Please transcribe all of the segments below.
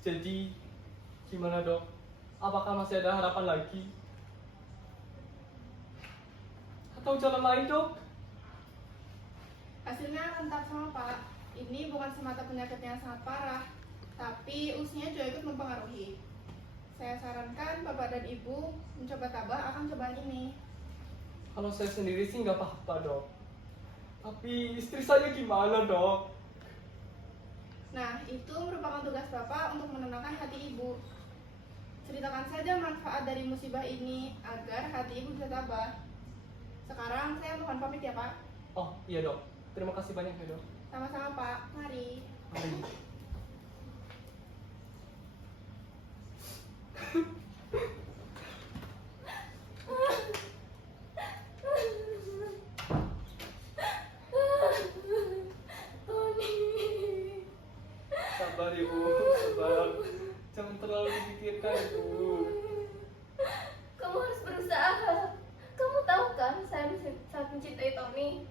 Jadi, gimana dok? Apakah masih ada harapan lagi? Atau jalan lain dok? Hasilnya akan tetap sama Pak. Ini bukan semata penyakitnya yang sangat parah, tapi usianya juga ikut mempengaruhi. Saya sarankan Bapak dan Ibu mencoba tabah akan cobaan ini. Kalau saya sendiri sih nggak apa-apa dok. Tapi istri saya gimana dok? Nah, itu merupakan tugas Bapak untuk menenangkan hati Ibu. Ceritakan saja manfaat dari musibah ini agar hati Ibu bisa tabah. Sekarang saya mohon pamit ya Pak. Oh iya dok, terima kasih banyak ya dok. Sama-sama Pak, mari. Mari. Sabar ibu, sabar. Jangan terlalu dipikirkan ibu. Kamu harus berusaha. Kamu tahu kan saya sangat mencintai Tony.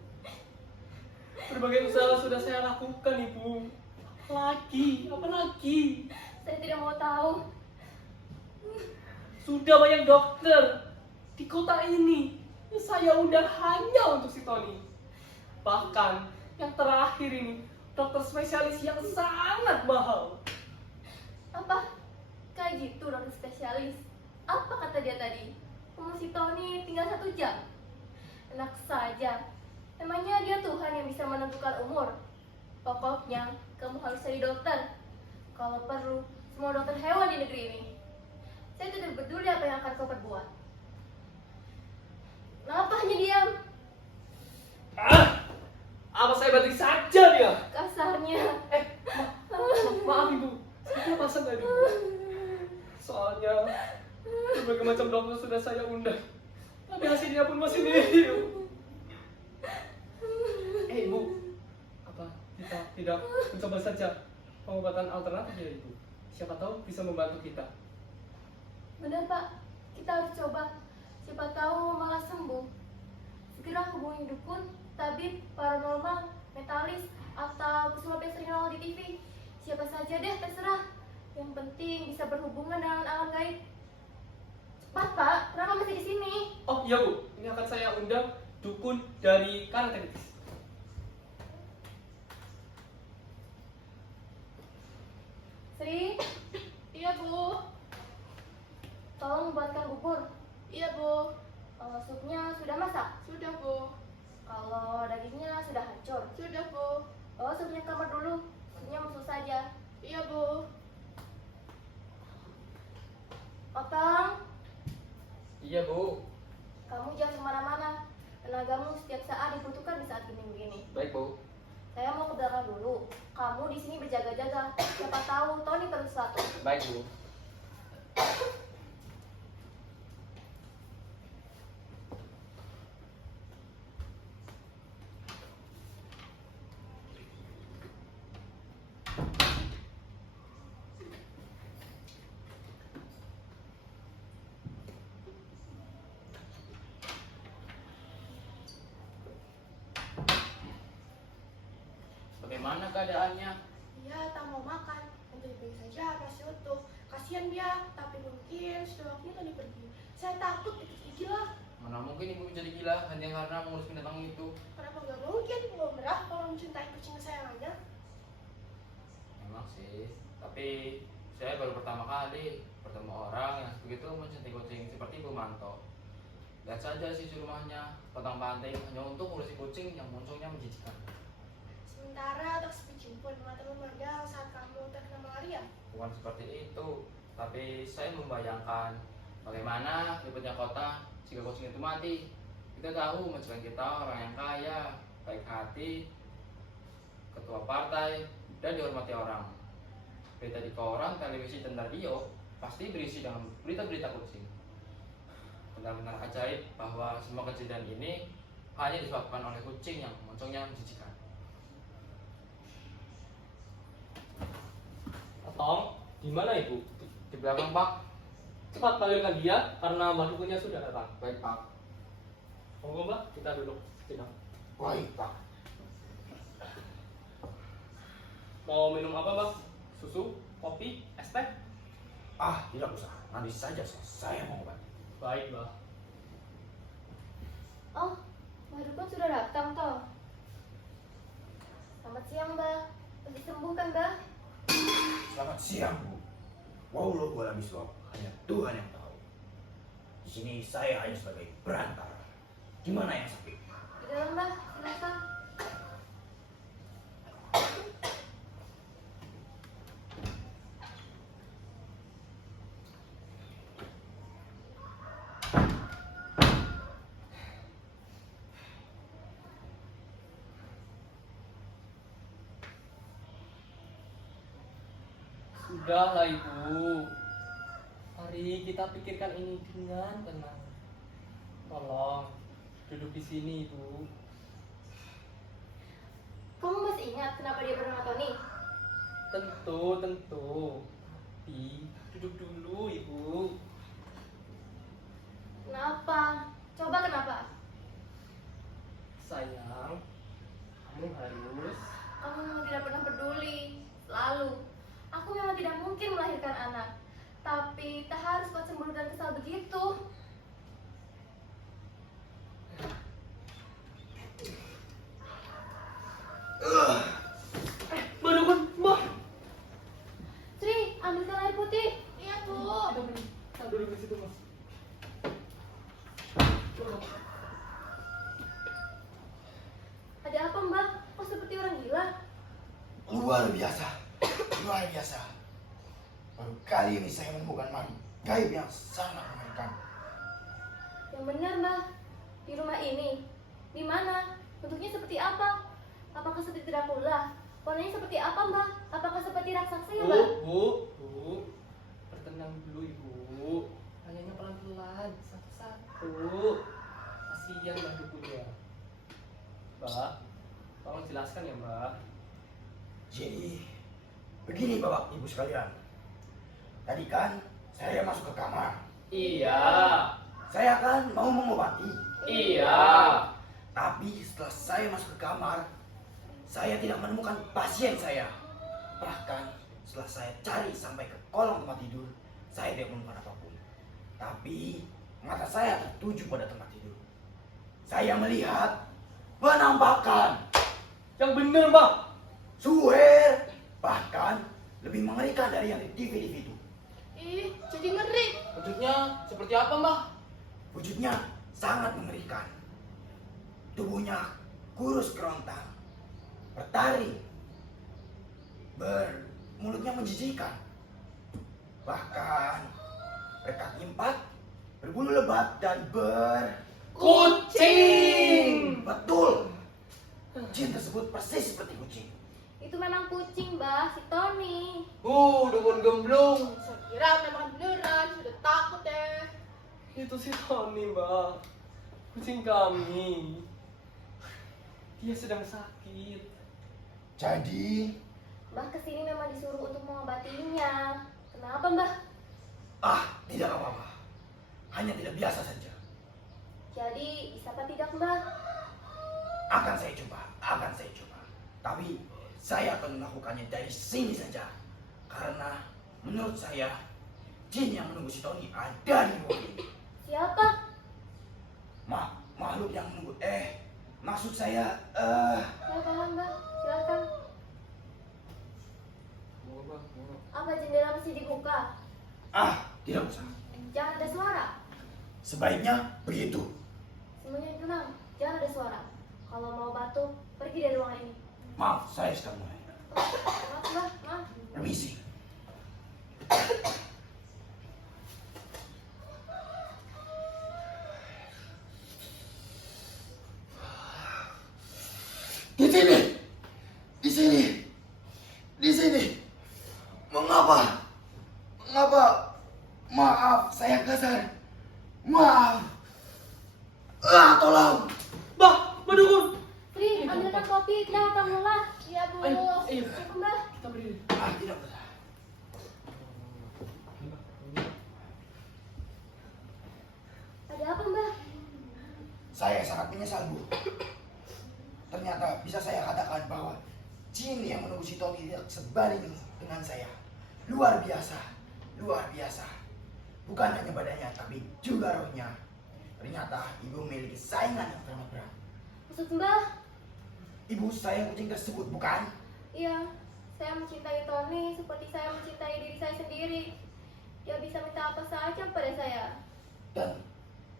Berbagai usaha sudah saya lakukan ibu. Apa lagi? Saya tidak mau tahu. Sudah banyak dokter di kota ini. Saya udah hanya untuk si Tony. Bahkan yang terakhir ini dokter spesialis yang sangat mahal. Apa? Kayak gitu dokter spesialis. Apa kata dia tadi? Umur si Tony tinggal 1 jam. Enak saja. Emangnya dia Tuhan yang bisa menentukan umur? Pokoknya kamu harus jadi dokter. Kalau perlu, semua dokter hewan di negeri ini. Saya tidak peduli apa yang akan kau perbuat. Kenapa hanya diam? Apa saya balik saja dia? Kasarnya. Maaf ibu, saya pasang tadi. Soalnya berbagai macam dokter sudah saya undang, tapi hasilnya pun masih nihil. Ibu, apa kita tidak mencoba saja pengobatan alternatif ya ibu? Siapa tahu bisa membantu kita. Benar Pak, kita harus coba. Siapa tahu malah sembuh. Segera hubungi dukun, tabib, paranormal, mentalis, atau pesulap yang sering nongol di TV. Siapa saja deh, terserah. Yang penting bisa berhubungan dengan alam gaib. Cepat Pak, kenapa masih di sini? Oh iya bu, ini akan saya undang dukun dari Karate. Sri, Iya Bu. tolong buatkan bubur. Iya Bu. Kalau supnya sudah masak, Sudah Bu. kalau dagingnya sudah hancur. Sudah Bu. Bawa supnya ke kamar dulu, supnya musuh saja. Iya Bu. Otong, Iya bu. kamu jangan kemana-mana. Tenagamu setiap saat dibutuhkan di saat gini begini. Baik bu. Saya mau ke belakang dulu. Kamu di sini berjaga-jaga. Siapa tahu Tony perlu sesuatu. Baik bu. Bagaimana keadaannya? Dia tak mau makan. Untuk diberi saja nasi utuh. Kasihan dia, tapi mungkin sudah waktunya Tony pergi. Saya takut itu gila. Mana mungkin ibu menjadi gila hanya karena mengurus binatang itu. Kenapa nggak mungkin? Mau merah kalau mencintai kucing kesayangannya. Memang sih, tapi saya baru pertama kali bertemu orang yang begitu mencintai kucing seperti Bu Manto. Lihat saja sih rumahnya, potong pantai hanya untuk ngurusi kucing yang munculnya menjijikkan. Sementara toksik pun mata memandang saat kamu terkena malaria. Bukan seperti itu, tapi saya membayangkan bagaimana ribetnya kota jika kucing itu mati. Kita tahu majikan kita orang yang kaya, baik hati, ketua partai, dan dihormati orang. Berita di koran, televisi, dan radio pasti berisi dengan berita-berita kucing. Benar-benar ajaib bahwa semua kejadian ini hanya disebabkan oleh kucing yang munculnya menjijikan. Otong, di mana ibu? Di belakang Pak. Cepat panggilkan dia karena makhluknya sudah datang. Baik Pak. Monggo mbak, kita duduk sejenak. Baik Pak. Mau minum apa mbak? Susu? kopi, es teh. Ah, tidak usah. Nanti saja saya mau obati. Baik, Mbah. Oh, Mbah Dukun sudah datang toh. Selamat siang, Mbah. Sudah sembuh kan, Mbah? Selamat siang, Bu. Wallahu a'lam bishawab. Hanya Tuhan yang tahu. Di sini saya hanya sebagai perantara. Gimana yang sakit? Di dalam, Mbah. Silakan. Sudahlah, Ibu. Mari kita pikirkan ini dengan tenang. Tolong duduk di sini, Ibu. Kamu masih ingat kenapa dia bernama Tony? Tentu. Tapi duduk dulu, Ibu. Kenapa? Coba kenapa? Sayang, kamu harus. Kamu memang tidak pernah peduli. Selalu. Aku memang tidak mungkin melahirkan anak. Tapi tak harus kau cemburu dan kesal begitu. Mbah Dukun, Mbah. Sri, ambilkan air putih. Iya, Bu. Kita duduk di situ, Mas. Ada apa, Mbak? Kok seperti orang gila? Luar biasa. Luar biasa. Baru kali ini saya menemukan makhluk gaib yang sangat mengerikan. Yang benar, Mbak. Di rumah ini. Di mana? Bentuknya seperti apa? Apakah seperti Dracula? Warnanya seperti apa, Mbak? Apakah seperti raksasa ya, Mbak? Bu. Bertenang dulu, Ibu. Tanyanya pelan-pelan, satu-satu. Kasihan Mbah Dukunnya. Mbak, tolong jelaskan ya, Mbak. Jadi, begini Bapak Ibu sekalian. Tadi kan saya masuk ke kamar. Iya. Saya kan mau mengobati. Iya. Tapi setelah saya masuk ke kamar, saya tidak menemukan pasien saya. Bahkan setelah saya cari sampai ke kolong tempat tidur, saya tidak menemukan apapun. Tapi mata saya tertuju pada tempat tidur. Saya melihat penampakan. Yang bener, Mbak. Suher, bahkan lebih mengerikan dari yang di TV itu. Ih, jadi ngeri. Bentuknya seperti apa, Mbah? Wujudnya sangat mengerikan. Tubuhnya kurus kerontang, bertaring, mulutnya menjijikan. Bahkan berkaki 4, berbulu lebat dan Kucing. Betul. Jin tersebut persis seperti kucing. Itu memang kucing, Mbak. Si Tony. Dukun gemblung. Saya kira penampakan beneran, sudah takut deh. Itu si Tony, Mbak. Kucing kami. Dia sedang sakit. Jadi, Mbak kesini memang disuruh untuk mengobatinya. Kenapa, Mbak? tidak apa-apa. Hanya tidak biasa saja. Jadi, bisa apa tidak, Mbak? Akan saya coba. Tapi saya akan melakukannya dari sini saja. Karena menurut saya, jin yang menunggu si Tony ada di rumah ini. Siapa? Makhluk yang menunggu. Maksud saya, Saya paham, Mbak. Silakan. Mbah. Apa jendela mesti dibuka? tidak usah. Jangan ada suara. Sebaiknya begitu. Semuanya tenang. Jangan ada suara. Kalau mau batuk, pergi dari ruangan ini. Maaf, saya sedang mulai. Maaf, Mbak. Maaf. Permisi. Di sini. Mengapa? Maaf, saya kasar. Maaf. Tolong. Mbak Dukun. Sri, ambilkan kopi. Kita datang mulai. Iya, Bu. Ayo. Ayo, Mbak. Kita berdiri. Tidak usah. Ada apa, Mbak? Saya sangat menyesal, Bu. Ternyata bisa saya katakan bahwa jin yang menunggu si Tony tidak sebanding dengan saya. luar biasa, luar biasa. Bukan hanya badannya, tapi juga rohnya. Ternyata ibu memiliki saingan yang teramat berat. Maksud Mbah? Ibu sayang kucing tersebut, bukan? Iya, saya mencintai Tony seperti saya mencintai diri saya sendiri. Dia bisa minta apa saja pada saya. Dan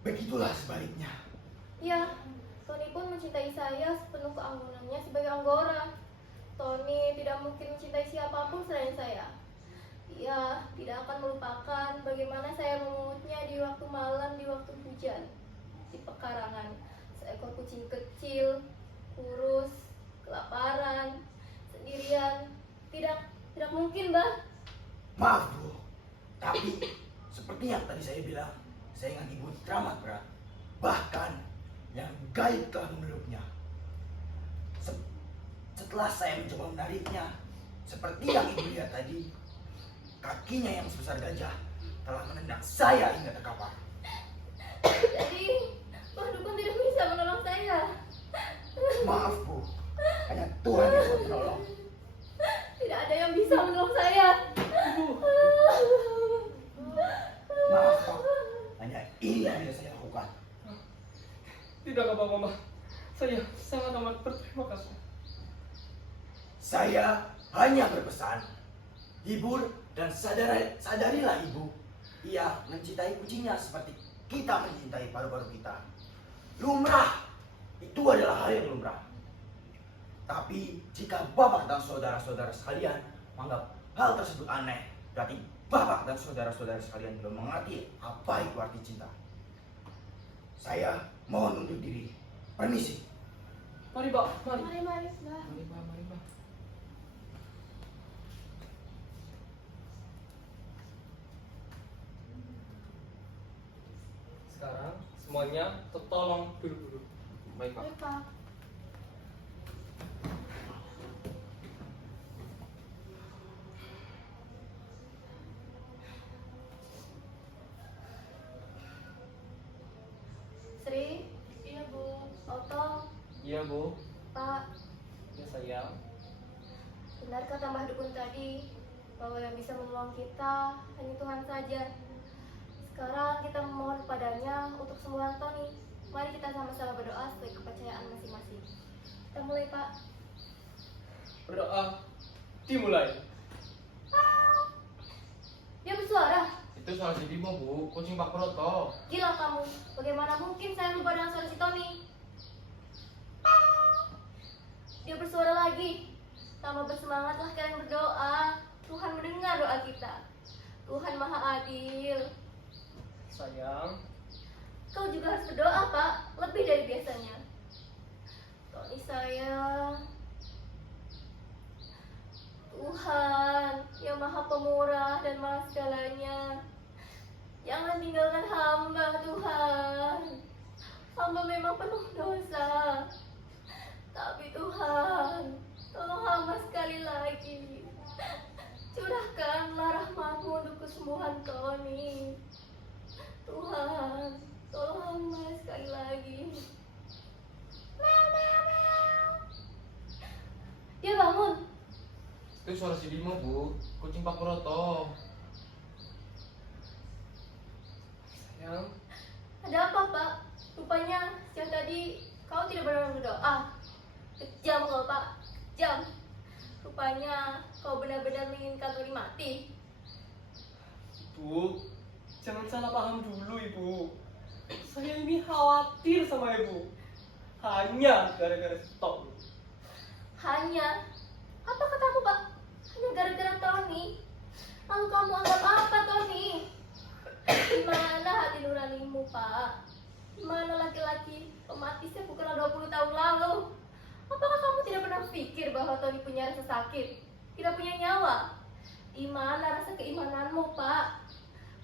begitulah sebaliknya. Iya, Tony pun mencintai saya sepenuh keanggunannya sebagai anggora. Tony tidak mungkin mencintai siapapun selain saya. Dia tidak akan melupakan bagaimana saya memungutnya di waktu malam, di waktu hujan, di pekarangan. Seekor kucing kecil, kurus, kelaparan, sendirian. Tidak mungkin, Mbah. Maaf, Bu. Tapi seperti yang tadi saya bilang, saingan ibu teramat berat. Bahkan yang gaib telah memeluknya. Setelah saya mencoba menariknya, seperti yang ibu lihat tadi, kakinya yang sebesar gajah telah menendang saya hingga terkapar. Jadi, Mbah Dukun tidak bisa menolong saya. Maaf, Bu. Hanya Tuhan yang bisa menolong. Tidak ada yang bisa menolong saya. Maaf, Pak. Hanya ini yang bisa saya lakukan. Tidak apa-apa, Mbah. Saya sangat amat berterima kasih. Saya hanya berpesan, hibur dan sadarilah ibu. Ia mencintai kucingnya seperti kita mencintai paru-paru kita. Lumrah, itu adalah hal yang lumrah. Tapi jika Bapak dan saudara-saudara sekalian menganggap hal tersebut aneh, berarti Bapak dan saudara-saudara sekalian belum mengerti apa itu arti cinta. Saya mohon undur diri. Permisi. Mari, Mbak. Mari. Mari, Mbah. Mari, Mbak, mari, Mbak. Sekarang semuanya tolong duduk-duduk. Baik, Pak. Baik, Pak. Sri, Iya, Bu. Oto, Iya, Bu. Pak, Ya, sayang. benar kata Mbah Dukun tadi bahwa yang bisa menolong kita hanya Tuhan saja. Sekarang kita memohon padanya untuk sembuhan Tony. Mari kita sama-sama berdoa sesuai kepercayaan masing-masing. Kita mulai, Pak. Berdoa dimulai. Dia bersuara. Itu suara si Bimo, Bu. Kucing Pak Proto. Gila kamu. Bagaimana mungkin saya lupa dengan suara si Tony? Dia bersuara lagi. Tambah bersemangatlah kalian berdoa. Tuhan mendengar doa kita. Tuhan Maha Adil. Sayang, Kau juga harus berdoa, Pak. Lebih dari biasanya. Tony sayang. Tuhan yang Maha Pemurah dan Maha Segalanya, jangan tinggalkan hamba, Tuhan. Hamba memang penuh dosa, tapi Tuhan, tolong hamba sekali lagi. Curahkanlah rahmat-Mu untuk kesembuhan Tony. Tuhan, tolong hamba sekali lagi. Dia bangun. Itu suara si Bimo, Bu. Kucing Pak Proto. sayang. Ada apa, Pak? Rupanya siang tadi kau tidak benar berdoa. Kejam kau, Pak. Kejam. Rupanya kau benar-benar menginginkan Tony mati. Bu, jangan salah paham dulu, Ibu. Saya ini khawatir sama Ibu. Hanya gara-gara stok. Hanya, apa katamu, Pak? Hanya gara-gara Tony. Lalu kamu anggap apa, Tony? Di mana hati nuranimu, Pak? Di mana laki-laki pemati saya bukan 20 tahun lalu? Apakah kamu tidak pernah pikir bahwa Tony punya rasa sakit? Tidak punya nyawa? Di mana rasa keimananmu, Pak?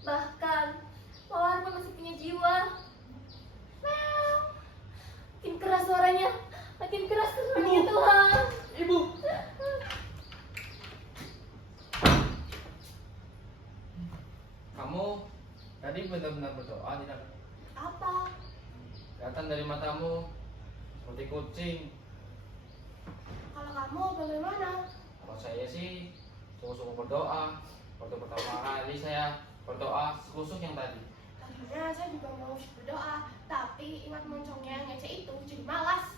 Bahkan, Mawar pun masih punya jiwa. Makin keras suaranya. Makin keras suaranya, Ibu. Tuhan. Ibu, Kamu tadi benar-benar berdoa, tidak? Apa? Kelihatan dari matamu seperti kucing. Kalau kamu bagaimana? Kalau saya sih sungguh-sungguh berdoa. Waktu pertama kali saya berdoa khusus yang tadi. Tadinya saya juga mau berdoa, tapi ingat moncongnya yang ngece itu jadi malas.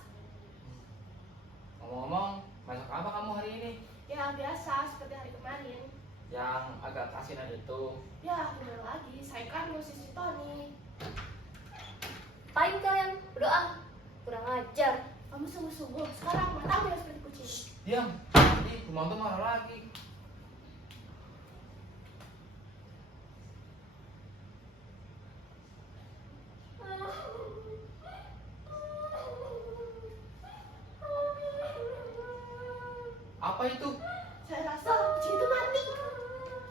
Ngomong-ngomong, masak apa kamu hari ini? Ya biasa seperti hari kemarin. Yang agak asinan itu. Ya bener lagi, saya kan musisi si Tony. Ngapain kalian berdoa? Kurang ajar. Kamu sungguh-sungguh, sekarang matamu yang seperti kucing. Diam, nanti Bumanto marah lagi. Apa itu? Saya rasa kucing itu mati.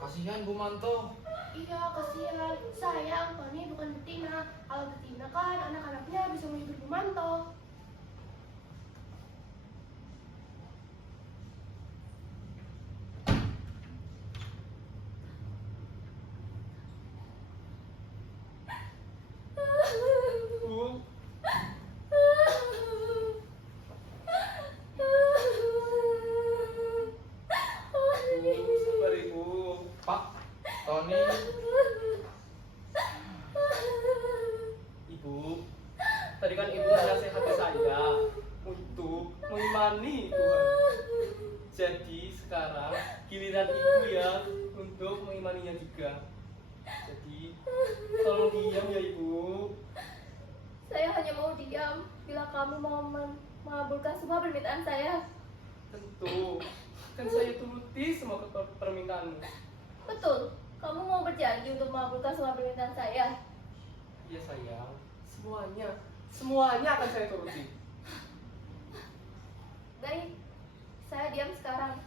Kasihan Bumanto. Iya, kasihan. Sayang, Tony bukan betina. Kalau betina kan anak-anaknya bisa menghibur Bumanto. Bu, sabar ibu. Pak, Tony. Ibu, tadi kan ibu menasehati saya untuk mengimani Tuhan. Jadi sekarang giliran ibu ya untuk mengimaninya juga. Jadi tolong diam ya ibu. Saya hanya mau diam bila kamu mau mengabulkan semua permintaan saya. Tentu, kan saya turuti semua permintaanmu. Betul, kamu mau berjanji untuk mengabulkan semua permintaan saya. Iya sayang, semuanya akan saya turuti. Baik, saya diam sekarang.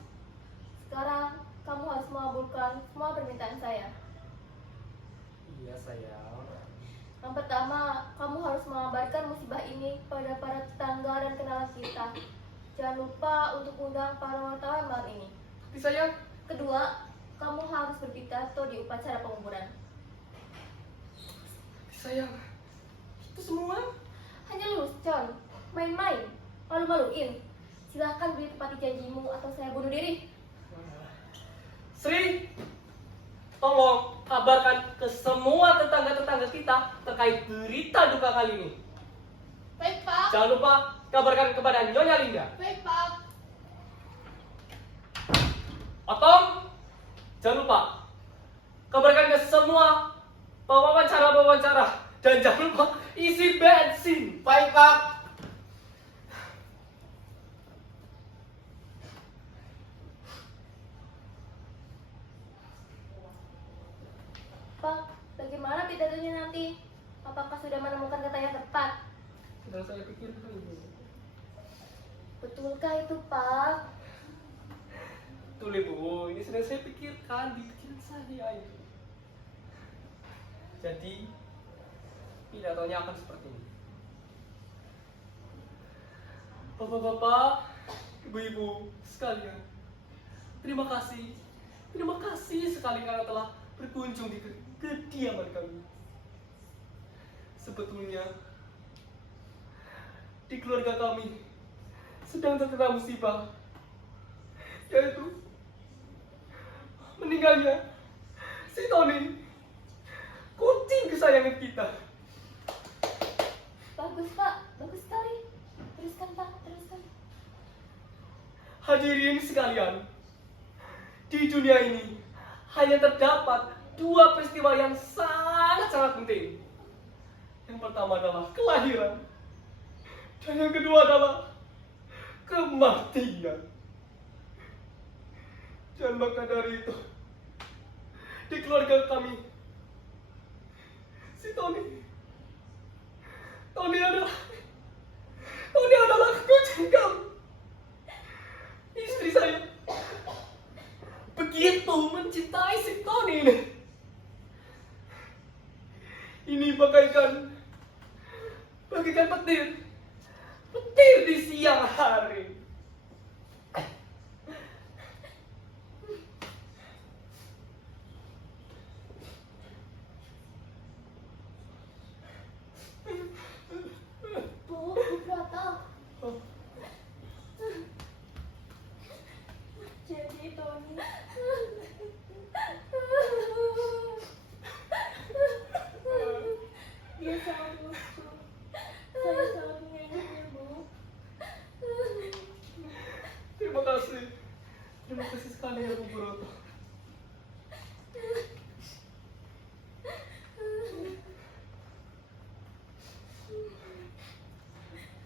Sekarang kamu harus mengabulkan semua permintaan saya. Iya sayang. Yang pertama, kamu harus mengabarkan musibah ini pada para tetangga dan kenalan kita. Jangan lupa untuk undang para wartawan malam ini. Tapi sayang, Kedua, kamu harus berpidato di upacara penguburan. sayang, itu semua Hanya lelucon, main-main, malu-maluin. Silahkan beri tepati janjimu atau saya bunuh diri. Sri, tolong kabarkan ke semua tetangga-tetangga kita terkait berita duka kali ini. Baik, Pak. Jangan lupa kabarkan kepada Nyonya Linda. Baik, Pak. Otong, jangan lupa kabarkan ke semua wawancara dan jangan lupa isi bensin. Baik, Pak. Pak, bagaimana pidatonya nanti? Apakah sudah menemukan kata yang tepat? Sedang saya pikirkan ibu. Betulkah itu, Pak? Betul ibu, ini sedang saya pikirkan di pikiran saya itu. Jadi pidatonya akan seperti ini. Bapak-bapak, ibu-ibu sekalian, terima kasih sekali karena telah berkunjung di kediaman kami. Sebetulnya di keluarga kami sedang terkena musibah, yaitu meninggalnya si Tony, kucing kesayangan kita. Bagus, Pak. Bagus sekali. Teruskan, Pak. Teruskan. Hadirin sekalian, di dunia ini hanya terdapat dua peristiwa yang sangat penting. Yang pertama adalah kelahiran, dan yang kedua adalah kematian. Dan maka dari itu, di keluarga kami, si Tony adalah kucing kami. Istri saya begitu mencintai si Tony ini. Ini bagaikan petir di siang hari. Bu, Broto. Jadi Tony kasih. Terima kasih sekali ya Bu Broto.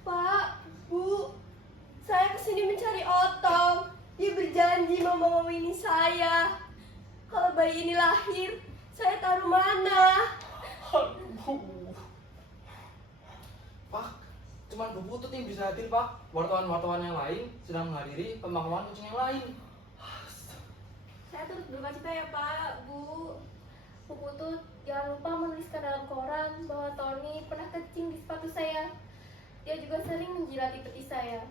Pak, Bu, saya kesini mencari Otong. Dia berjanji mau membawa ini saya. Kalau bayi ini lahir, saya taruh mana? Aduh. Pak, cuman Bu Putut yang bisa hadir, Pak. Wartawan-wartawan yang lain sedang menghadiri pemakaman kucing yang lain. Saya turut berduka ya Pak, Bu. Bu Putut, jangan lupa menuliskan dalam koran bahwa Tony pernah kencing di sepatu saya. Dia juga sering menjilati peti saya.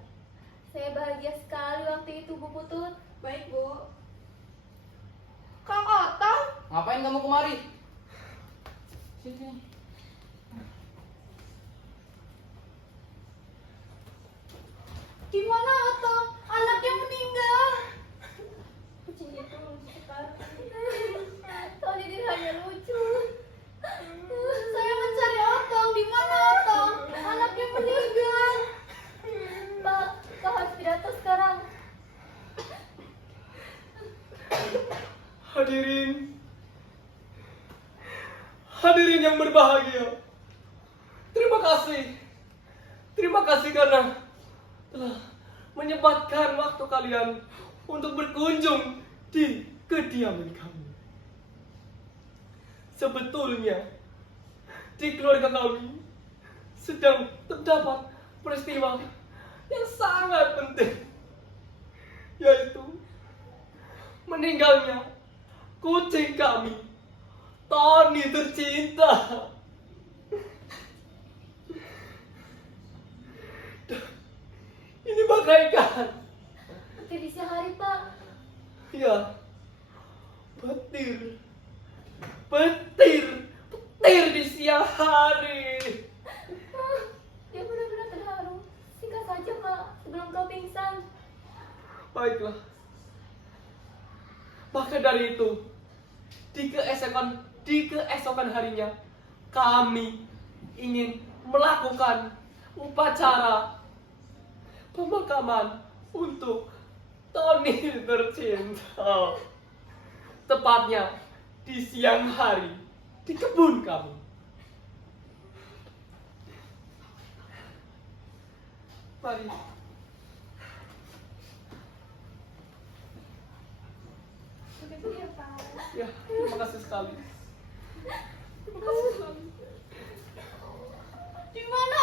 Saya bahagia sekali waktu itu, Bu Putut. Baik, Bu. Kang Otong, Ngapain kamu kemari? Sini. gimana Otong? Anaknya meninggal. Kucing itu lucu sekali. Tony tidak hanya lucu. Saya mencari Otong. Di mana Otong? Anaknya meninggal. Pak, kau harus pidato sekarang. Hadirin yang berbahagia. Terima kasih. Terima kasih karena telah menyempatkan waktu kalian untuk berkunjung di kediaman kami. Sebetulnya di keluarga kami sedang terdapat peristiwa yang sangat penting, yaitu meninggalnya kucing kami, Tony tercinta. Ini bagaikan, Di siang hari, Pak. ya, petir di siang hari. Dia benar-benar terharu. Singkat saja, Pak, sebelum kau pingsan. Baiklah. Maka dari itu, di keesokan harinya, kami ingin melakukan upacara pemakaman untuk Tony tercinta. Tepatnya di siang hari di kebun kami. Mari. Begitu ya, Pak. Ya, terima kasih sekali. Terima kasih sekali. Di mana